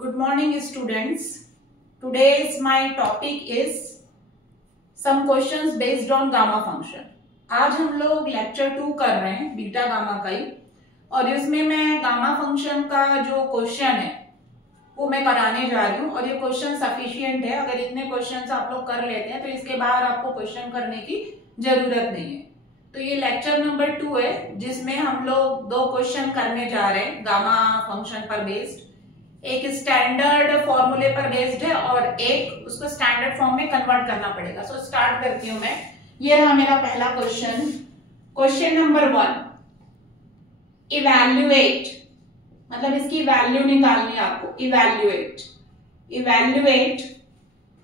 Good morning students. Today's my topic is some questions based on gamma function. आज हम लोग lecture 2 कर रहे हैं बीटा गामा का ही, और इसमें मैं गामा फंक्शन का जो क्वेश्चन है वो मैं कराने जा रही हूँ। और ये क्वेश्चन सफिशिएंट है, अगर इतने क्वेश्चंस आप लोग कर लेते हैं तो इसके बाद आपको क्वेश्चन करने की जरूरत नहीं है। तो ये लेक्चर नंबर 2 है जिसमें हम लोग 2 क्वेश्चन करने जा रहे हैं गामा फंक्शन पर बेस्ड। एक स्टैंडर्ड फॉर्मूले पर बेस्ड है और एक उसको स्टैंडर्ड फॉर्म में कन्वर्ट करना पड़ेगा। सो स्टार्ट करती हूं मैं। ये रहा मेरा पहला क्वेश्चन। क्वेश्चन नंबर 1, इवैल्यूएट, मतलब इसकी वैल्यू निकालनी है आपको। इवैल्यूएट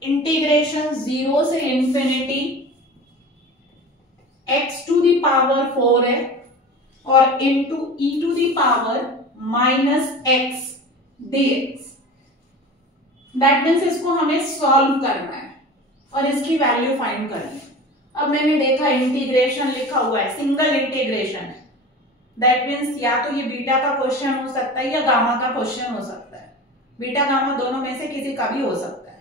इंटीग्रेशन 0 से infinity x to the power 4 है और into e to the power -x dx। That means इसको हमें सॉल्व करना है और इसकी वैल्यू फाइंड करनी है। अब मैंने देखा इंटीग्रेशन लिखा हुआ है, सिंगल इंटीग्रेशन है। दैट मीन्स या तो ये बीटा का क्वेश्चन हो सकता है या गामा का क्वेश्चन हो सकता है। बीटा गामा दोनों में से किसी का भी हो सकता है।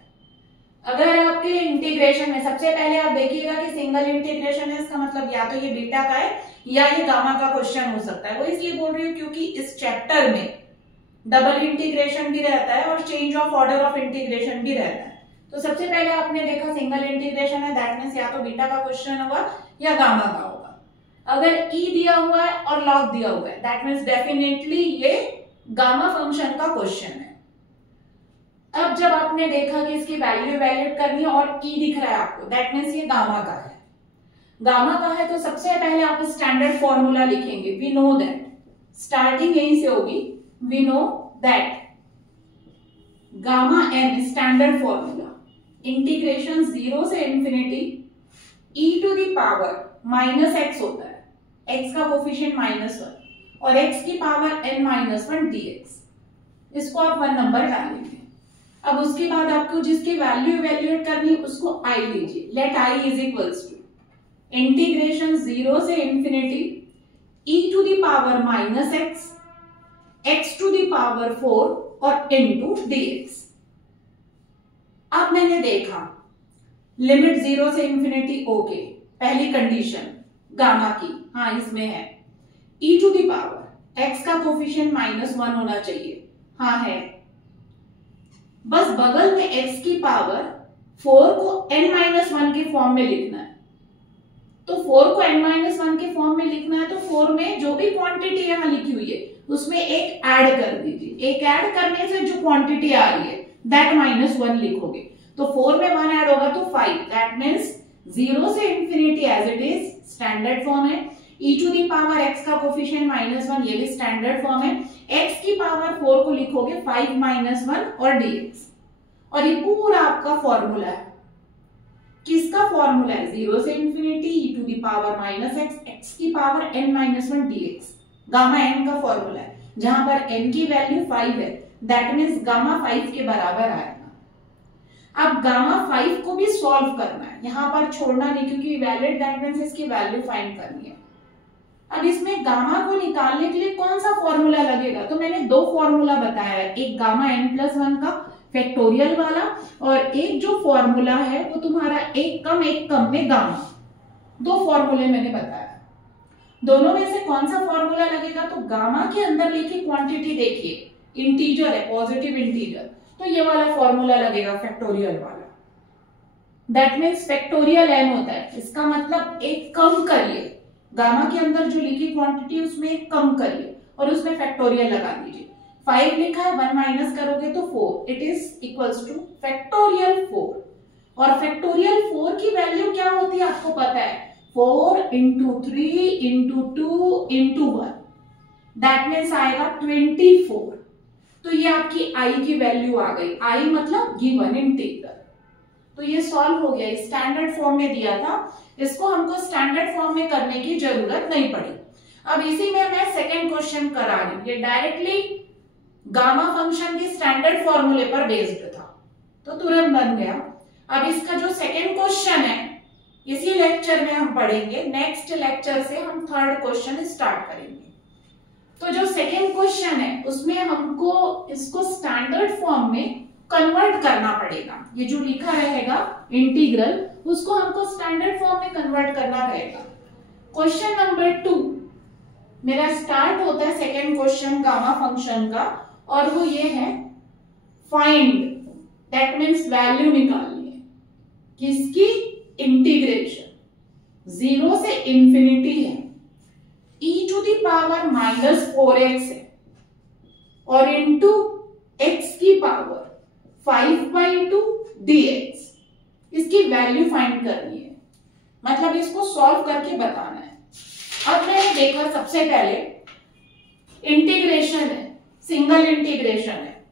अगर आपके इंटीग्रेशन में सबसे पहले आप देखिएगा कि सिंगल इंटीग्रेशन है, इसका मतलब या तो ये बीटा का है या ये गामा का क्वेश्चन हो सकता है। वो इसलिए बोल रही हूँ क्योंकि इस चैप्टर में डबल इंटीग्रेशन भी रहता है और change of order of integration भी रहता है। तो सबसे पहले आपने देखा सिंगल इंटीग्रेशन है, दैट मीन्स या तो बीटा का क्वेश्चन होगा या गामा का होगा। अगर ई दिया हुआ है और लॉग दिया हुआ है, दैट मीन्स डेफिनेटली ये गामा फंक्शन का क्वेश्चन है। अब जब आपने देखा कि इसकी वैल्यू इवैल्यूएट करनी है और ई दिख रहा है आपको, दैट मीन्स ये गामा का है। गामा का है तो सबसे पहले आप स्टैंडर्ड फॉर्मूला लिखेंगे। वी नो दैट, स्टार्टिंग यहीं से होगी। We know that gamma n standard formula integration 0 से infinity e to the power -x होता है, x का कोफिशिएंट -1 और x की पावर n-1 dx। इसको आप 1 नंबर डालेंगे। अब उसके बाद आपको जिसकी वैल्यू इवैल्यूएट करनी उसको i लीजिए। Let i is equals to integration 0 से infinity e to the power -x x to the power 4 और इनटू dx। अब मैंने देखा लिमिट 0 से इंफिनिटी ओके, पहली कंडीशन गामा की, हाँ इसमें है। e to the power x का कोफिशिएंट -1 होना चाहिए, हाँ है। बस बगल में x की पावर 4 को n-1 के फॉर्म में लिखना है। तो 4 को n-1 के फॉर्म में लिखना है तो 4 में जो भी क्वांटिटी यहां लिखी हुई है उसमें एक ऐड कर दीजिए। एक ऐड करने से जो क्वांटिटी आ रही है दैट -1 लिखोगे। तो 4 में 1 ऐड होगा तो 5। दैट मींस 0 से infinity as it is standard form है। e to the power x का कोफिशिएंट -1 ये भी स्टैंडर्ड फॉर्म है। x की पावर 4 को लिखोगे 5-1 और dx। और ये पूरा आपका फॉर्मूला है। किसका फॉर्मूला है? 0 से infinity e to the power -x, x की power n-1 dx। Gamma n का फॉर्मूला है जहां पर n की वैल्यू 5 है। दैट मींस गामा 5 के बराबर आएगा। अब गामा 5 को भी सॉल्व करना है, यहां पर छोड़ना नहीं क्योंकि इवैल्यूएट दैट मींस इसकी वैल्यू फाइंड करनी है। अब इसमें गामा को निकालने के लिए कौन सा फॉर्मूला लगेगा? तो मैंने 2 फॉर्मूला बताया है, एक गामा n+1 का फैक्टोरियल वाला और एक जो फॉर्मूला है वो तुम्हारा एक कम में गामा। 2 फॉर्मूले मैंने बताया। दोनों में से कौन सा फॉर्मूला लगेगा? तो गामा के अंदर लिखी क्वांटिटी देखिए, इंटीजर है, पॉजिटिव इंटीजर, तो ये वाला फॉर्मूला लगेगा फैक्टोरियल वाला। दैट मींस फैक्टोरियल n होता है, इसका मतलब एक कम करिए। गामा के अंदर जो लिखी क्वांटिटी उसमें एक कम करिए और उसमें फैक्टोरियल लगा दीजिए। 5 लिखा है, 1 माइनस करोगे तो 4, it is equals two factorial 4। और फैक्टोरियल 4 की वैल्यू क्या होती है आपको पता है? 4 into 3 into 2 into 1, that means आएगा 24। तो ये आपकी i की वैल्यू आ गई। i मतलब गिवन इंटीग्रल। तो ये सॉल्व हो गया। स्टैंडर्ड फॉर्म में दिया था, इसको हमको स्टैंडर्ड फॉर्म में करने की जरूरत नहीं पड़ी। अब इसी में मैं सेकेंड क्वेश्चन करा रही हूं। ये डायरेक्टली गामा फंक्शन की स्टैंडर्ड फॉर्मूले पर बेस्ड था तो तुरंत बन गया। अब इसका जो सेकेंड क्वेश्चन है इसी लेक्चर में हम पढ़ेंगे। नेक्स्ट लेक्चर से हम थर्ड क्वेश्चन स्टार्ट करेंगे। तो जो सेकेंड क्वेश्चन है उसमें हमको इसको स्टैंडर्ड फॉर्म में कन्वर्ट करना पड़ेगा। ये जो लिखा रहेगा इंटीग्रल, उसको हमको स्टैंडर्ड फॉर्म में कन्वर्ट करना रहेगा। क्वेश्चन नंबर 2 मेरा स्टार्ट होता है सेकेंड क्वेश्चन गामा फंक्शन का, और वो ये है फाइंड, दैट मीन्स वैल्यू निकालनी है किसकी, इंटीग्रेशन 0 से इंफिनिटी है, e⁻⁻4x है और इंटू x की पावर 5/2 dx, इसकी वैल्यू फाइंड करनी है, मतलब इसको सॉल्व करके बताना है। अब मैंने देखा सबसे पहले इंटीग्रेशन है, सिंगल इंटीग्रेशन है,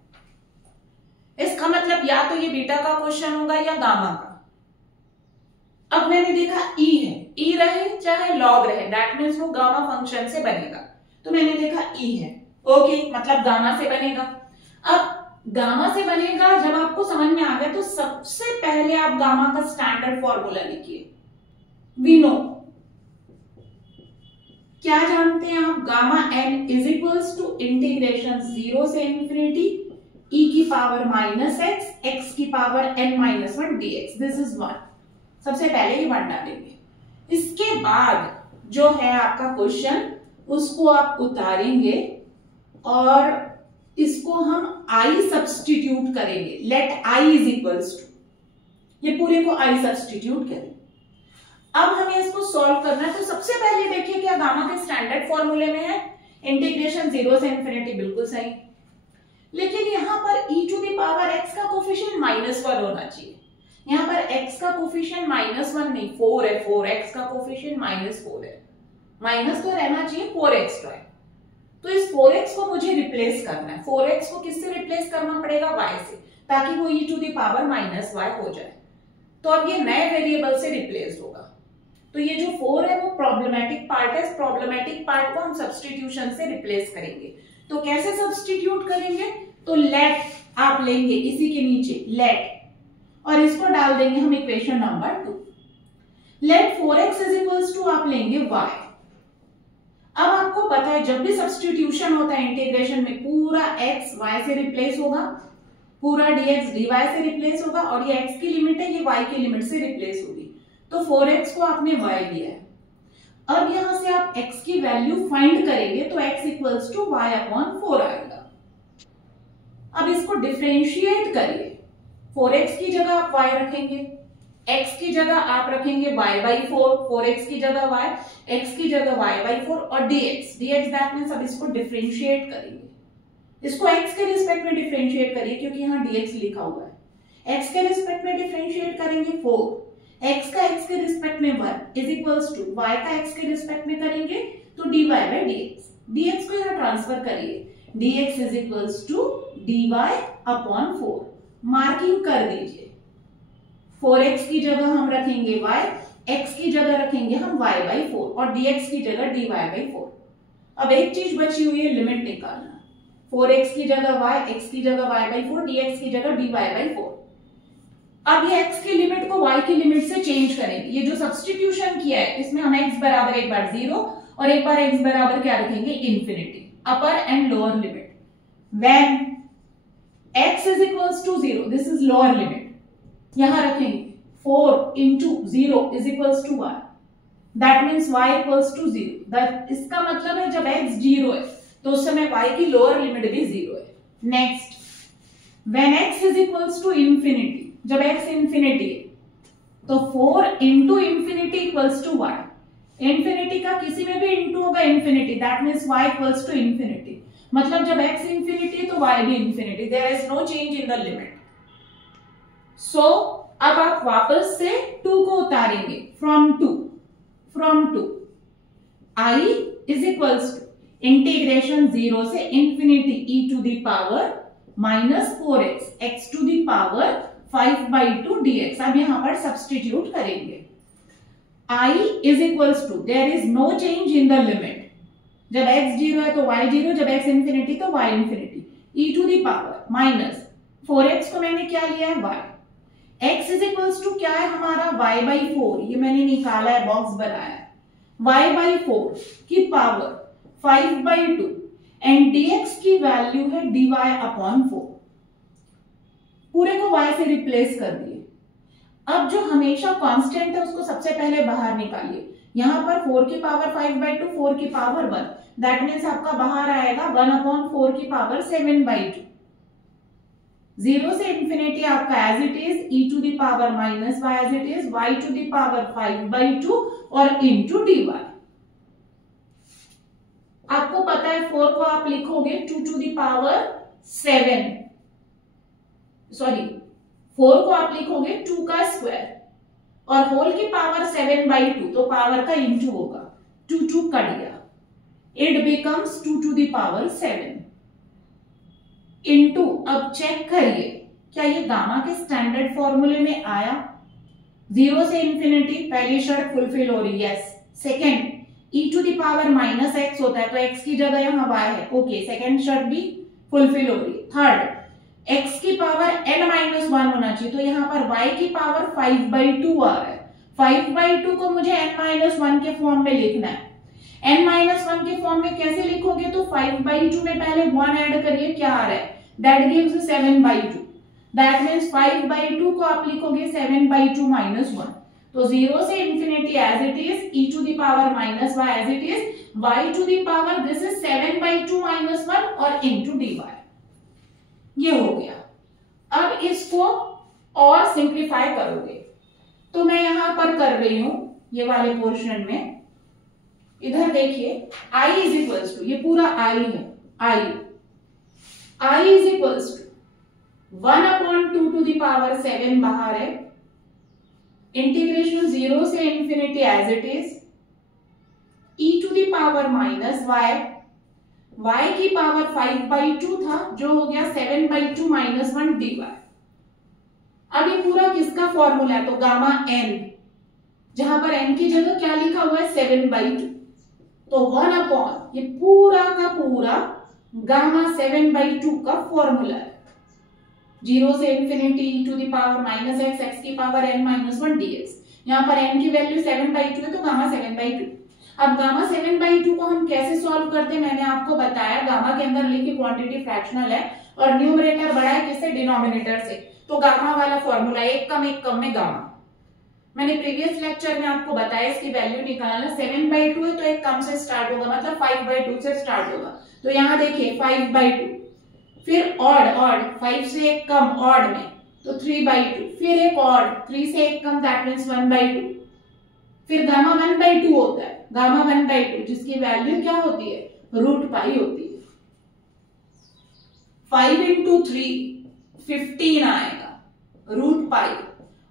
इसका मतलब या तो ये बीटा का क्वेश्चन होगा या गामा का। अब मैंने देखा ई है, ई रहे चाहे लॉग रहे, दैट मीन्स वो गामा फंक्शन से बनेगा, तो मैंने देखा ई है, ओके, मतलब गामा से बनेगा। अब गामा से बनेगा, जब आपको समझ में आ गया तो सबसे पहले आप गामा का स्टैंडर्ड फॉर्मूला लिखिए। वी नो, क्या जानते हैं आप, gamma n is equals to integration 0 से इंफिनिटी e की पावर -x, x की power n-1 dx, this is 1। सबसे पहले ये 1 डालेंगे, इसके बाद जो है आपका क्वेश्चन उसको आप उतारेंगे और इसको हम i सब्स्टिट्यूट करेंगे, let i is equals to, ये पूरे को i सब्स्टिट्यूट करें। अब हमें इसको सॉल्व करना है, तो सबसे पहले देखिए क्या गामा के स्टैंडर्ड फॉर्मूले में है, इंटीग्रेशन 0 से इंफिनिटी, बिल्कुल सही। लेकिन यहां पर e⁻x का कोफिशिएंट -1 होना चाहिए, यहां पर x का कोफिशिएंट -1 नहीं 4 है, 4x का कोफिशिएंट -4 है, माइनस तो रहना चाहिए 4x तो है, तो इस 4x को मुझे रिप्लेस करना है। 4x को किससे रिप्लेस करना पड़ेगा, y से, ताकि वो e⁻−y हो जाए। तो अब ये नए वेरिएबल से रिप्लेस होगा, तो ये जो 4 है वो प्रॉब्लमेटिक पार्ट है, इस प्रॉब्लमेटिक पार्ट को हम सब्स्टिट्यूशन से रिप्लेस करेंगे। तो कैसे सब्स्टिट्यूट करेंगे, तो लेट आप लेंगे इसी के नीचे लेट, और इसको डाल देंगे हम equation number 2। Let 4x is equals to आप लेंगे y। अब आपको पता है जब भी सब्स्टिट्यूशन होता है इंटीग्रेशन में, पूरा x y से रिप्लेस होगा, पूरा dx dy से रिप्लेस होगा, और ये x की लिमिट है, ये y की लिमिट से रिप्लेस होगी। तो 4x को आपने y लिया है, अब यहां से आप x की वैल्यू फाइंड करेंगे तो x इक्वल्स टू y/4 आएगा। अब इसको डिफरेंशिएट करिए, 4x की जगह आप y रखेंगे, x की जगह आप रखेंगे y/4, 4x की जगह y, x की जगह y/4 और dx दैट मींस अब इसको डिफरेंशिएट करेंगे, इसको x के रिस्पेक्ट में डिफरेंशिएट करिए क्योंकि यहाँ dx लिखा हुआ है, x के रिस्पेक्ट में डिफरेंशिएट करेंगे 4, x का x के रिस्पेक्ट में 1 इज इक्वल्स टू y का x के रिस्पेक्ट में करेंगे तो dy/dx, dx को यहाँ ट्रांसफर करिए, dx is equals to dy/4, marking कर दीजिए, 4x की जगह हम रखेंगे y, x की जगह रखेंगे हम y/4 और dx की जगह dy/4। अब एक चीज बची हुई है, लिमिट निकालना, 4x की जगह y, x की जगह y/4, dx की जगह dy/4। अब ये x की लिमिट को y की लिमिट से चेंज करेंगे, ये जो सब्स्टिट्यूशन किया है इसमें हम x बराबर एक बार 0 और एक बार x बराबर क्या रखेंगे, infinity, upper and lower limit. When x is equals to 0, this is lower limit, यहां रखेंगे 4 into 0 is equals to 1, that means y equals to 0। इसका मतलब है जब x 0 है तो उस समय y की लोअर लिमिट भी 0 है। Next, when x is equals to infinity, जब x इंफिनिटी है तो 4 into infinity equals to 1, infinity का किसी में भी इंटू होगा infinity, that means y equals to infinity, मतलब जब x इंफिनिटी है तो y भी infinity, there is no change in the limit. So अब आप वापस से 2 को उतारेंगे, from 2 i is equals to integration 0 से infinity e⁻−4x x to the power 5/2 dx। अब यहां पर सब्स्टिट्यूट करेंगे, i is equals to, there is no change in the limit, जब x 0 है तो y 0, जब x इंफिनिटी तो y इंफिनिटी, e⁻−4x को मैंने क्या लिया है, y, x is equals to क्या है हमारा, y/4, ये मैंने निकाला है, बॉक्स बनाया है, y/4 की पावर 5/2, एंड dx की वैल्यू है dy अपॉन 4। पूरे को y से रिप्लेस कर दिए। अब जो हमेशा कांस्टेंट है उसको सबसे पहले बाहर निकालिए। यहां पर 4 की पावर 5/2, 4 की पावर 1, दैट मीन्स आपका बाहर आएगा 1 अपॉन 4 की पावर 7/2। 0 से इंफिनिटी आपका as it is e to the power minus y as it is y to the power 5/2 और इनटू dy। आपको पता है 4 को आप लिखोगे 2 टू द पावर 7, सॉरी 4 को आप लिखोगे 2 का स्क्वायर और होल की पावर 7/2, तो पावर का इंटू होगा, 2 2 कट गया, it becomes 2 to the power 7 into. अब चेक करिए क्या ये गामा के स्टैंडर्ड फॉर्मूले में आया? 0 से इंफिनिटी पहली शर्त फुलफिल हो रही है, yes. Second e to the power minus x होता है तो x की जगह यहाँ y है, ओके, सेकेंड शर्त भी फुलफिल हो रही। थर्ड x की पावर n-1 होना चाहिए, तो यहाँ पर y की पावर 5/2 आ रहा है। 5/2 को मुझे n-1 के फॉर्म में लिखना है। n-1 के फॉर्म में कैसे लिखोगे? तो 5/2 में पहले 1 ऐड करिए, क्या आ रहा है? That gives 7/2। दैट मीन्स 5/2 को आप लिखोगे 7/2 माइनस 1। तो 0 से infinity as it is e to the power minus y as it is y to the power this is 7/2 minus 1 और इनटू dy। ये हो गया। अब इसको और सिंप्लीफाई करोगे तो मैं यहां पर कर रही हूं ये वाले पोर्शन में। इधर देखिए i इज इक्वल्स टू, ये पूरा i है, i is equals to 1/2 to the power 7 बाहर है, इंटीग्रेशन 0 से infinity as it is e to the power minus y की पावर 5/2 था जो हो गया 7/2 माइनस 1 dy। अब ये पूरा किसका फॉर्मूला है? तो गामा n, जहां पर n की जगह क्या लिखा हुआ है? 7/2, तो 1 अपॉन ये पूरा का पूरा गामा 7/2 का फॉर्मूला है। 0 से infinity e to the power minus x की पावर n-1 dx। यहाँ पर n की वैल्यू 7/2 है तो गामा 7/2। अब गामा 7/2 को हम कैसे सॉल्व करते हैं? मैंने आपको बताया गामा के अंदर लिखी क्वांटिटी फ्रैक्शनल है और न्यूमरेटर बड़ा है किससे? डिनोमिनेटर से। तो गामा वाला फॉर्मूला एक कम में गामा। मैंने प्रीवियस लेक्चर में आपको बताया इसकी वैल्यू निकालना। 7/2 है तो एक कम से स्टार्ट होगा, मतलब 5/2 से स्टार्ट होगा। तो यहाँ देखिए 5/2, फिर ऑड 5 से एक कम ऑड में तो 3/2, फिर एक ऑड 3 से एक कम दैट मीन्स 1/2, फिर गामा 1/2 होता है, गामा 1/2 जिसकी वैल्यू क्या होती है? √π होती है। 5 into 3 15 आएगा √π,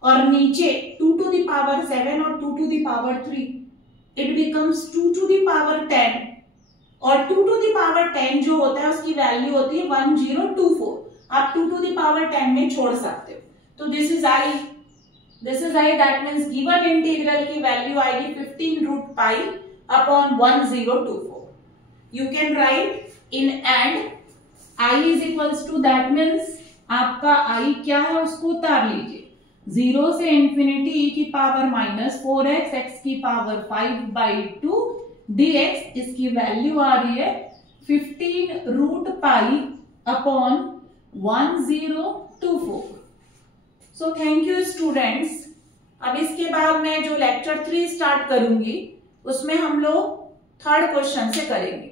और नीचे 2 to the power 7 और 2 to the power 3, it becomes 2 to the power 10, और 2 to the power 10 जो होता है उसकी वैल्यू होती है 1024। आप 2 to the power 10 में छोड़ सकते हो। तो this is i, that means given integral की वैल्यू आएगी 15 √π upon 1024। You can write in and i is equals to, that means आपका i क्या है उसको उतार लीजिए। 0 से इंफिनिटी e की पावर माइनस 4x x की पावर 5/2 dx, इसकी वैल्यू आ रही है 15 √π upon 1024। So thank you students. अब इसके बाद मैं जो लेक्चर 3 स्टार्ट करूंगी उसमें हम लोग थर्ड क्वेश्चन से करेंगे।